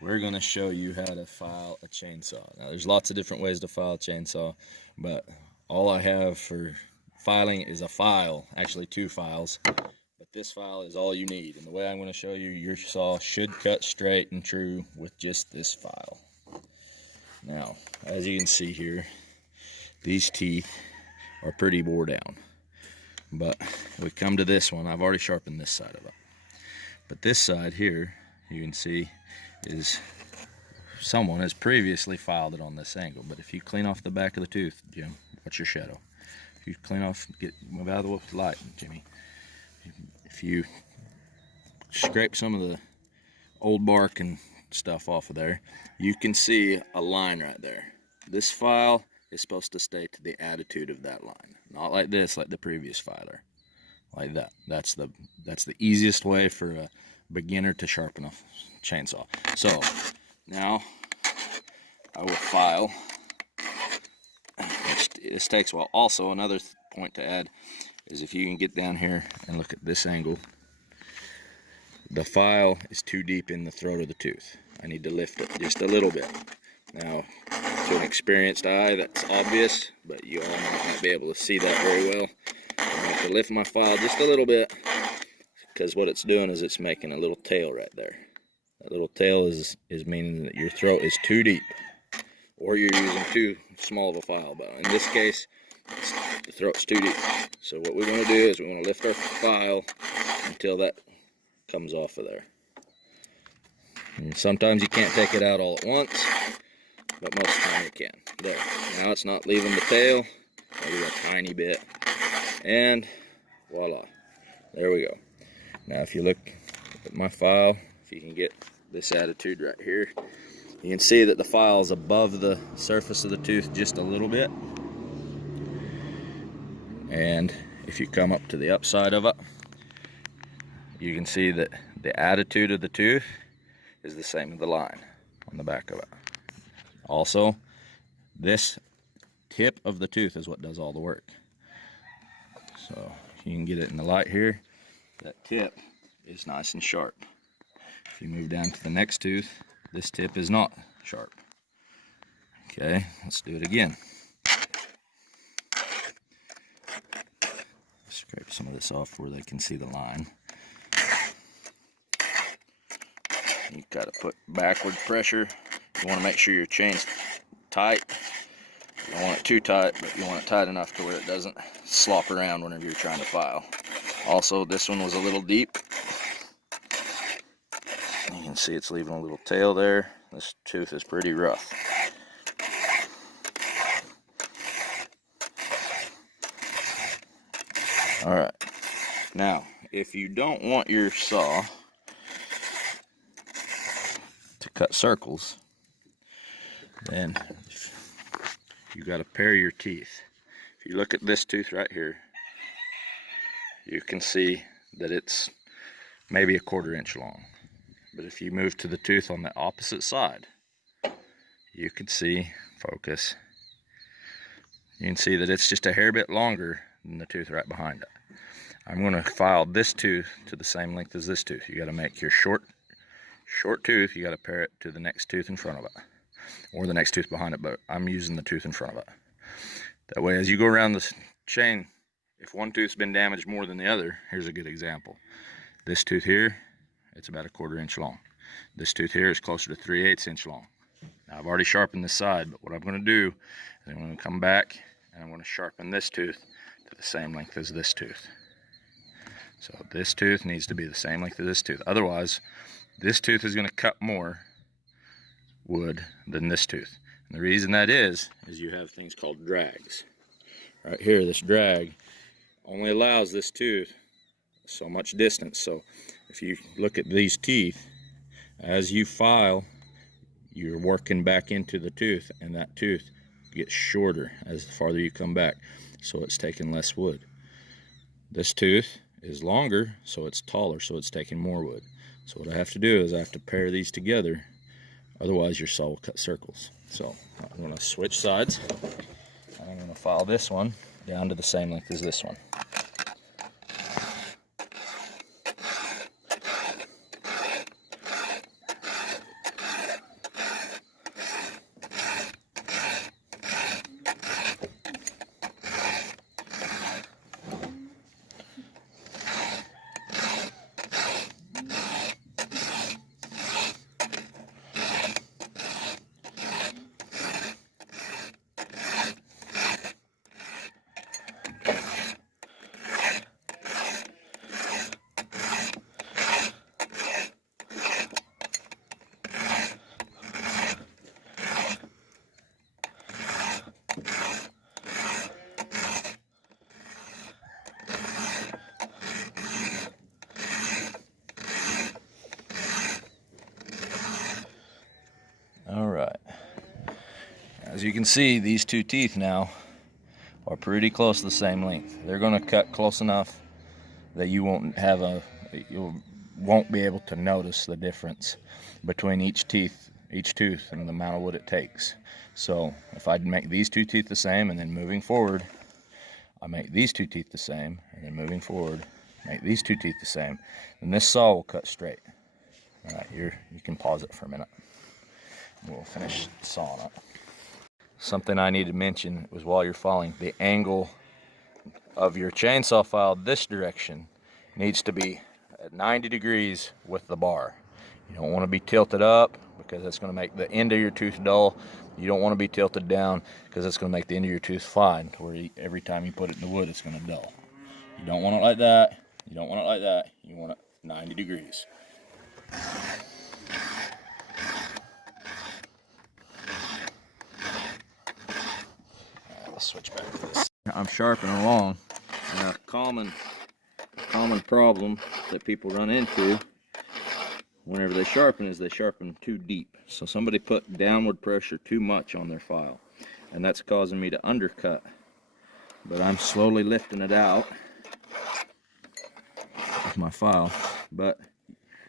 we're going to show you how to file a chainsaw. Now, there's lots of different ways to file a chainsaw, but all I have for filing is a file, actually 2 files, but this file is all you need. And the way I'm going to show you, your saw should cut straight and true with just this file. Now, as you can see here, these teeth are pretty wore down, but we come to this one. I've already sharpened this side of it, but this side here, you can see, is someone has previously filed it on this angle. But if you clean off the back of the tooth, Jim, watch your shadow. If you clean off, move out of the light, Jimmy. If you scrape some of the old bark and stuff off of there, you can see a line right there. This file is supposed to stay to the attitude of that line, not like this, like the previous filer, like that. That's the easiest way for a beginner to sharpen a chainsaw. So now I will file. This takes a while. Also, another point to add is if you can get down here and look at this angle, the file is too deep in the throat of the tooth. I need to lift it just a little bit. Now, to an experienced eye, that's obvious, but you all might not be able to see that very well. I have to lift my file just a little bit, because what it's doing is it's making a little tail right there. That little tail is meaning that your throat is too deep, or you're using too small of a file. But in this case, the throat's too deep. So what we're going to do is we're going to lift our file until that comes off of there. And sometimes you can't take it out all at once, but most of the time you can. There. Now it's not leaving the tail, maybe a tiny bit, and voila. There we go. Now if you look at my file, if you can get this attitude right here, you can see that the file is above the surface of the tooth just a little bit. And if you come up to the upside of it, you can see that the attitude of the tooth is the same as the line on the back of it. Also, this tip of the tooth is what does all the work. So you can get it in the light here. That tip is nice and sharp. If you move down to the next tooth, this tip is not sharp. Okay, let's do it again. Scrape some of this off where they can see the line. You've got to put backward pressure. You want to make sure your chain's tight. You don't want it too tight, but you want it tight enough to where it doesn't slop around whenever you're trying to file. Also, this one was a little deep. You can see it's leaving a little tail there. This tooth is pretty rough. Alright, now if you don't want your saw to cut circles, then you got to pair your teeth. If you look at this tooth right here, you can see that it's maybe a 1/4 inch long. But if you move to the tooth on the opposite side, you can see, focus, you can see that it's just a hair bit longer than the tooth right behind it. I'm going to file this tooth to the same length as this tooth. You got to make your short tooth, you got to pair it to the next tooth in front of it, or the next tooth behind it, but I'm using the tooth in front of it. That way, as you go around this chain, if one tooth's been damaged more than the other, here's a good example. This tooth here, it's about a 1/4 inch long. This tooth here is closer to 3/8 inch long. Now, I've already sharpened this side, but what I'm going to do is I'm going to come back and I'm going to sharpen this tooth to the same length as this tooth. So this tooth needs to be the same length as this tooth. Otherwise, this tooth is going to cut more wood than this tooth. And the reason that is you have things called drags. Right here, this drag only allows this tooth so much distance. So if you look at these teeth, as you file, you're working back into the tooth, and that tooth gets shorter as the farther you come back, so it's taking less wood. This tooth is longer, so it's taller, so it's taking more wood. So what I have to do is I have to pair these together, otherwise your saw will cut circles. So I'm going to switch sides. I'm going to file this one down to the same length as this one. All right. As you can see, these two teeth now are pretty close to the same length. They're going to cut close enough that you won't be able to notice the difference between each tooth and the amount of wood it takes. So if I make these two teeth the same, and then moving forward I make these two teeth the same, and then moving forward make these two teeth the same, then this saw will cut straight. All right, you can pause it for a minute. We'll finish sawing it. Something I need to mention was, while you're filing, the angle of your chainsaw file this direction needs to be at 90 degrees with the bar. You don't want to be tilted up, because that's going to make the end of your tooth dull. You don't want to be tilted down, because it's going to make the end of your tooth fine, to where every time you put it in the wood it's going to dull. You don't want it like that. You don't want it like that. You want it 90 degrees. Let's switch back to this. I'm sharpening along, and a common problem that people run into whenever they sharpen is they sharpen too deep. So somebody put downward pressure too much on their file, and that's causing me to undercut. But I'm slowly lifting it out with my file. But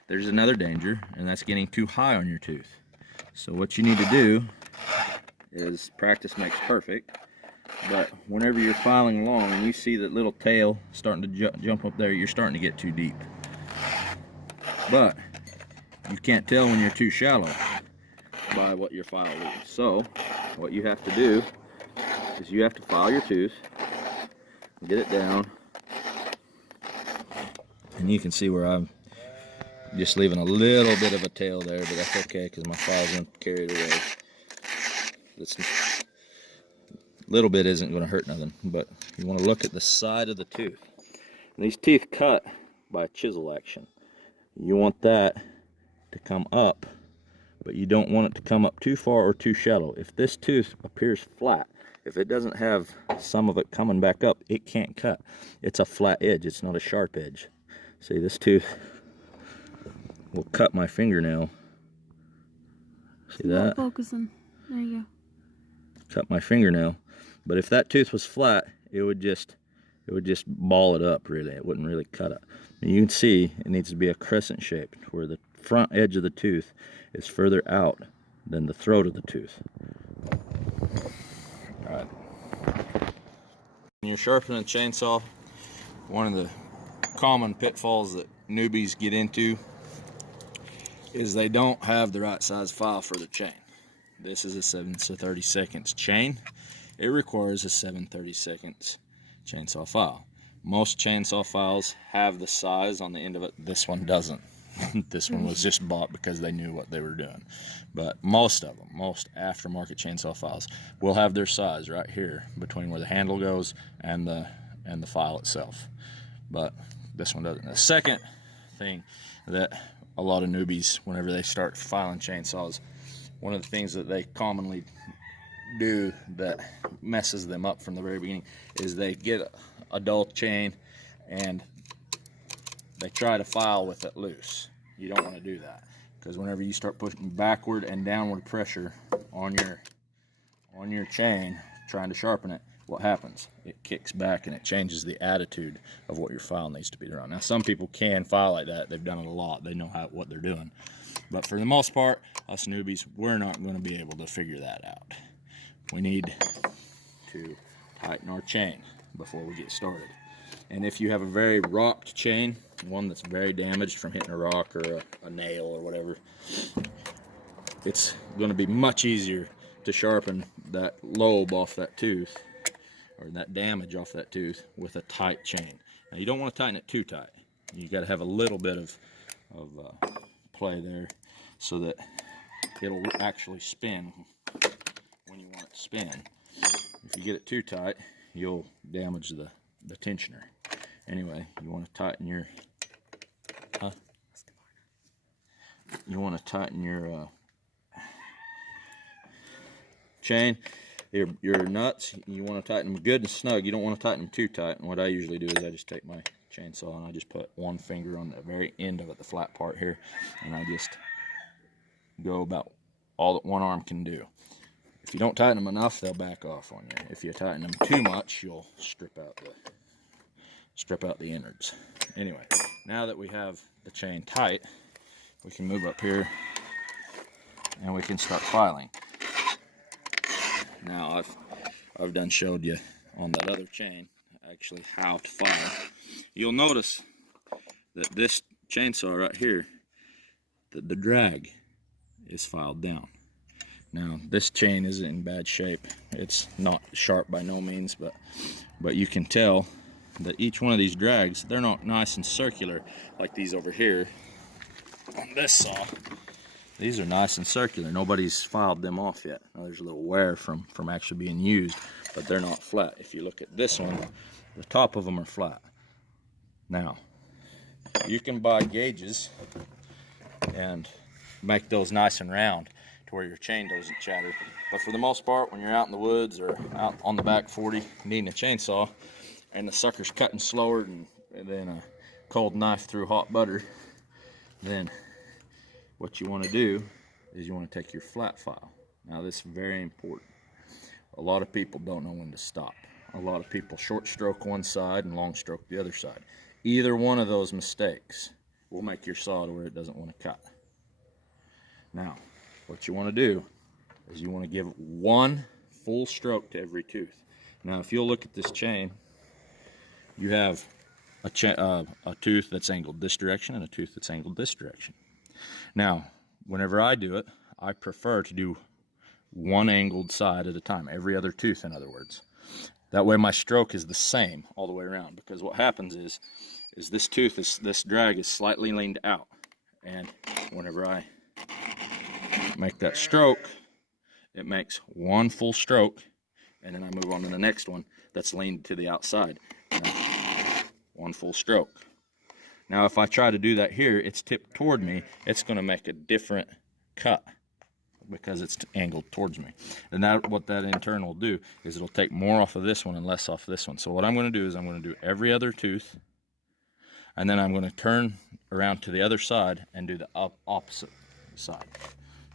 there's another danger, and that's getting too high on your tooth. So what you need to do is, practice makes perfect. But whenever you're filing along and you see that little tail starting to jump up there, you're starting to get too deep. But you can't tell when you're too shallow by what your file leaves. So what you have to do is you have to file your tooth, get it down, and you can see where I'm just leaving a little bit of a tail there, but that's okay, because my file's going to carry it away. This little bit isn't going to hurt nothing, but you want to look at the side of the tooth. And these teeth cut by chisel action. You want that to come up, but you don't want it to come up too far or too shallow. If this tooth appears flat, if it doesn't have some of it coming back up, it can't cut. It's a flat edge, it's not a sharp edge. See, this tooth will cut my fingernail. See that? Focusing. There you go. Cut my fingernail. But if that tooth was flat, it would just ball it up, really. It wouldn't really cut it. And you can see it needs to be a crescent shape, where the front edge of the tooth is further out than the throat of the tooth. All right. When you're sharpening a chainsaw, one of the common pitfalls that newbies get into is they don't have the right size file for the chain. This is a 7/32 chain. It requires a 7/32 chainsaw file. Most chainsaw files have the size on the end of it. This one doesn't. This one was just bought because they knew what they were doing. But most of them, most aftermarket chainsaw files, will have their size right here between where the handle goes and the file itself. But this one doesn't. The second thing that a lot of newbies, whenever they start filing chainsaws, one of the things that they commonly do that messes them up from the very beginning is they get a dull chain and they try to file with it loose. You don't want to do that, because whenever you start pushing backward and downward pressure on your chain trying to sharpen it, what happens? It kicks back and it changes the attitude of what your file needs to be around. Now, some people can file like that. They've done it a lot. They know what they're doing. But for the most part, us newbies, we're not going to be able to figure that out. We need to tighten our chain before we get started. And if you have a very rocked chain, one that's very damaged from hitting a rock or a nail or whatever, it's going to be much easier to sharpen that lobe off that tooth, or that damage off that tooth, with a tight chain. Now, you don't want to tighten it too tight. You got to have a little bit of play there, so that it'll actually spin when you want it to spin. If you get it too tight, you'll damage the tensioner. Anyway, you want to tighten your chain. Your nuts, you want to tighten them good and snug. You don't want to tighten them too tight. And what I usually do is I just take my chainsaw and I just put one finger on the very end of it, the flat part here, and I just go about all that one arm can do. If you don't tighten them enough, they'll back off on you. If you tighten them too much, you'll strip out the innards. Anyway, now that we have the chain tight, we can move up here and we can start filing. Now I've done showed you on that other chain actually how to file. You'll notice that this chainsaw right here, that the drag is filed down. Now this chain is in bad shape. It's not sharp by no means, but you can tell that each one of these drags, they're not nice and circular like these over here on this saw. These are nice and circular. Nobody's filed them off yet. Now there's a little wear from actually being used, but they're not flat. If you look at this one, the top of them are flat. Now, you can buy gauges and make those nice and round to where your chain doesn't chatter. But for the most part, when you're out in the woods or out on the back 40 needing a chainsaw, and the sucker's cutting slower than a cold knife through hot butter, then what you want to do is you want to take your flat file. Now this is very important. A lot of people don't know when to stop. A lot of people short stroke one side and long stroke the other side. Either one of those mistakes will make your saw to where it doesn't want to cut. Now, what you want to do is you want to give one full stroke to every tooth. Now if you'll look at this chain, you have a tooth that's angled this direction and a tooth that's angled this direction. Now, whenever I do it, I prefer to do one angled side at a time, every other tooth, in other words. That way my stroke is the same all the way around, because what happens is this tooth, this drag is slightly leaned out, and whenever I make that stroke, it makes one full stroke, and then I move on to the next one that's leaned to the outside. One full stroke. Now if I try to do that here, it's tipped toward me, it's going to make a different cut because it's angled towards me. And what that in turn will do is it'll take more off of this one and less off of this one. So what I'm going to do is I'm going to do every other tooth, and then I'm going to turn around to the other side and do the opposite side.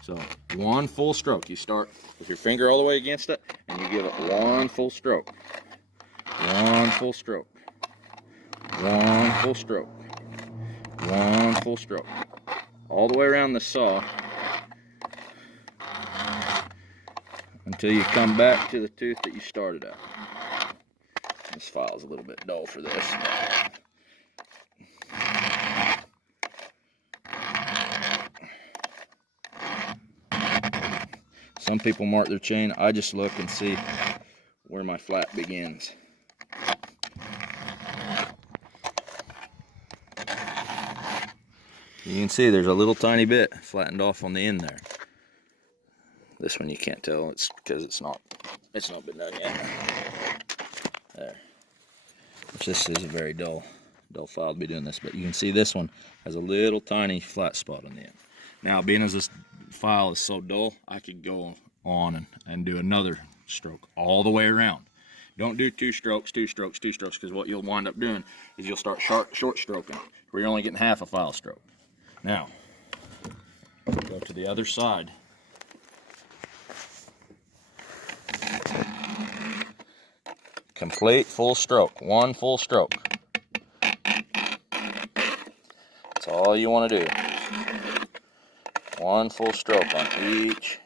So one full stroke. You start with your finger all the way against it, and you give it one full stroke. One full stroke. One full stroke. One full stroke. All the way around the saw until you come back to the tooth that you started at. This file's a little bit dull for this. Some people mark their chain. I just look and see where my flat begins. You can see there's a little tiny bit flattened off on the end there. This one you can't tell, it's because it's not been done yet. There. Which this is a very dull file to be doing this, but you can see this one has a little tiny flat spot on the end. Now, being as this file is so dull, I could go on and do another stroke all the way around. Don't do two strokes, because what you'll wind up doing is you'll start short stroking, where you're only getting half a file stroke. Now, go to the other side. Complete full stroke, one full stroke. That's all you want to do. One full stroke on each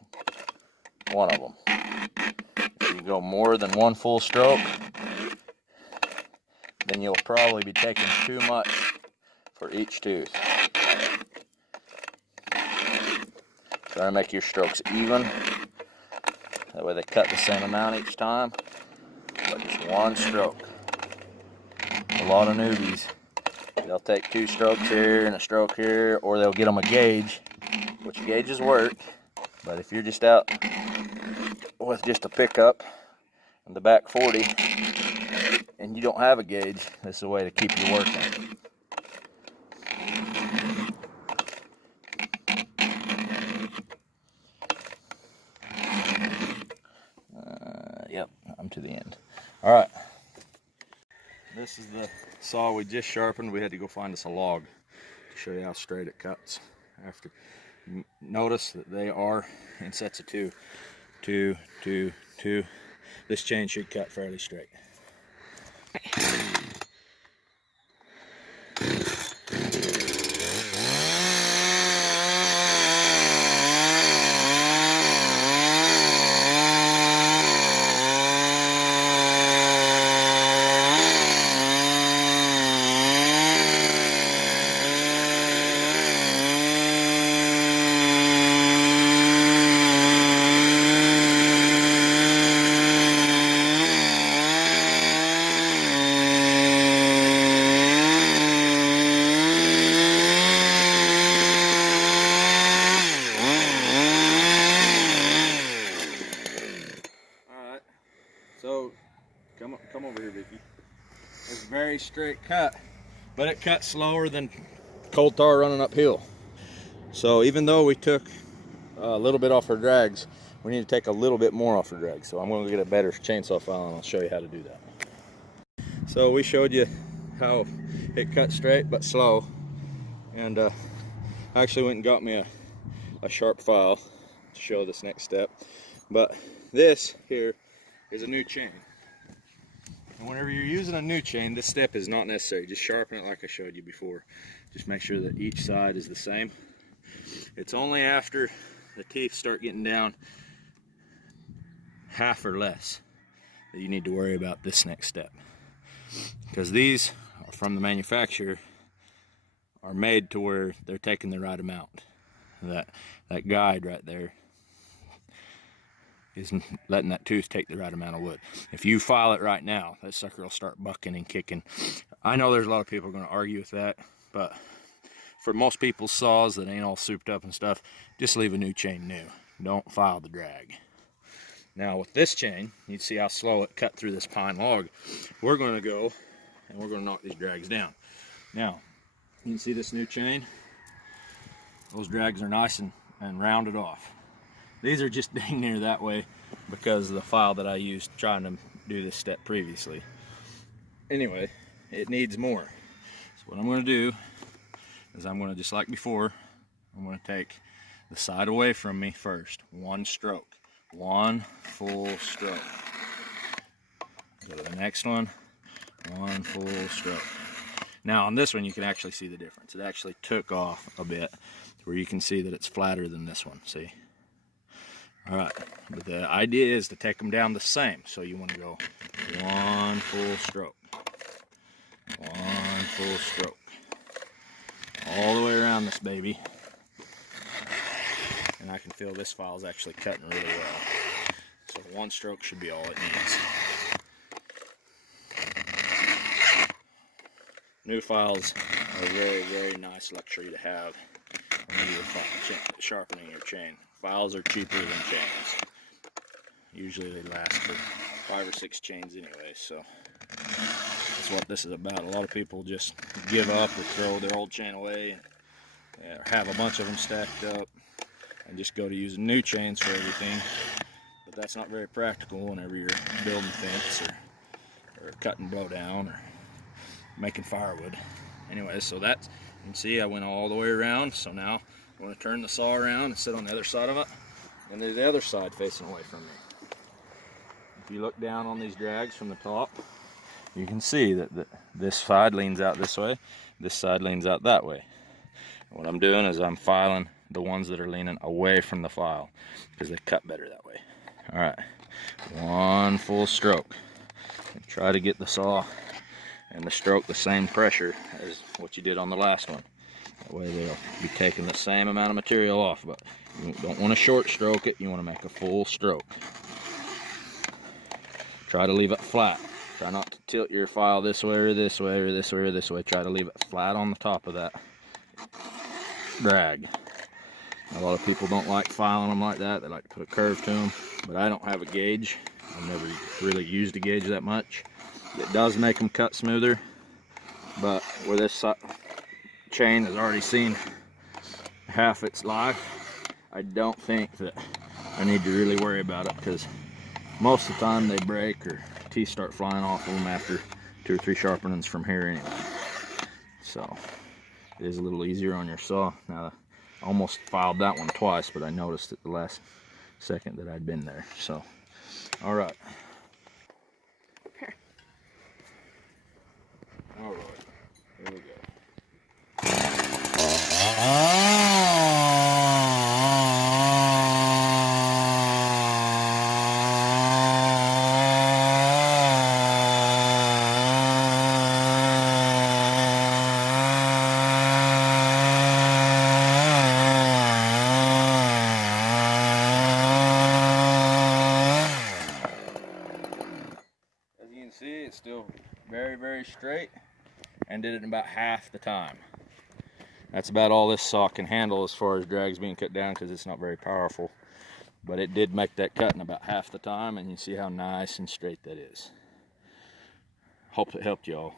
one of them. If you go more than one full stroke, then you'll probably be taking too much for each tooth. Try to make your strokes even. That way they cut the same amount each time. But just one stroke. A lot of newbies, they'll take two strokes here and a stroke here, or they'll get them a gauge, which gauges work. But if you're just out with just a pickup and the back 40 and you don't have a gauge, this is a way to keep you working. time to the end. All right. This is the saw we just sharpened. We had to go find us a log to show you how straight it cuts. After, notice that they are in sets of 2, 2, 2, 2. This chain should cut fairly straight. So, come over here, Vicky. It's a very straight cut, but it cuts slower than coal tar running uphill. So even though we took a little bit off our drags, we need to take a little bit more off our drags. So I'm going to get a better chainsaw file and I'll show you how to do that. So we showed you how it cut straight but slow, and I actually went and got me a sharp file to show this next step. But this here is a new chain, and whenever you're using a new chain, this step is not necessary. Just sharpen it like I showed you before. Just make sure that each side is the same. It's only after the teeth start getting down half or less that you need to worry about this next step, because these from the manufacturer are made to where they're taking the right amount. That guide right there is letting that tooth take the right amount of wood. If you file it right now, that sucker will start bucking and kicking. I know there's a lot of people going to argue with that, but for most people's saws that ain't all souped up and stuff, just leave a new chain new. Don't file the drag. Now with this chain, you see how slow it cut through this pine log. We're going to go and we're going to knock these drags down. Now, you can see this new chain. Those drags are nice and rounded off. These are just dang near that way because of the file that I used trying to do this step previously. Anyway, it needs more. So what I'm going to do is I'm going to, just like before, I'm going to take the side away from me first. One stroke. One full stroke. Go to the next one. One full stroke. Now on this one you can actually see the difference. It actually took off a bit where you can see that it's flatter than this one. See? Alright, but the idea is to take them down the same. So you want to go one full stroke. One full stroke. All the way around this baby. And I can feel this file is actually cutting really well. So one stroke should be all it needs. New files are a very, very nice luxury to have when you're sharpening your chain. Files are cheaper than chains. Usually they last for 5 or 6 chains anyway, so that's what this is about. A lot of people just give up or throw their old chain away and have a bunch of them stacked up and just go to using new chains for everything. But that's not very practical whenever you're building fence or cutting bow down or making firewood. Anyway, so that, you can see I went all the way around. So now I'm going to turn the saw around and sit on the other side of it, and there's the other side facing away from me. If you look down on these drags from the top, you can see that this side leans out this way, this side leans out that way. And what I'm doing is I'm filing the ones that are leaning away from the file because they cut better that way. All right, one full stroke. And try to get the saw and the stroke the same pressure as what you did on the last one. That way they'll be taking the same amount of material off, but you don't want to short stroke it, you want to make a full stroke. Try to leave it flat. Try not to tilt your file this way or this way or this way or this way. Try to leave it flat on the top of that drag. A lot of people don't like filing them like that. They like to put a curve to them, but I don't have a gauge. I've never really used a gauge that much. It does make them cut smoother, but where this chain has already seen half its life, I don't think that I need to really worry about it, because most of the time they break or teeth start flying off of them after 2 or 3 sharpenings from here anyway. So it is a little easier on your saw. Now I almost filed that one twice, but I noticed at the last second that I'd been there. So all right. All right, here we go. As you can see, it's still very, very straight, and did it in about half the time. That's about all this saw can handle as far as drags being cut down, because it's not very powerful. But it did make that cut in about half the time, and you see how nice and straight that is. Hope it helped y'all.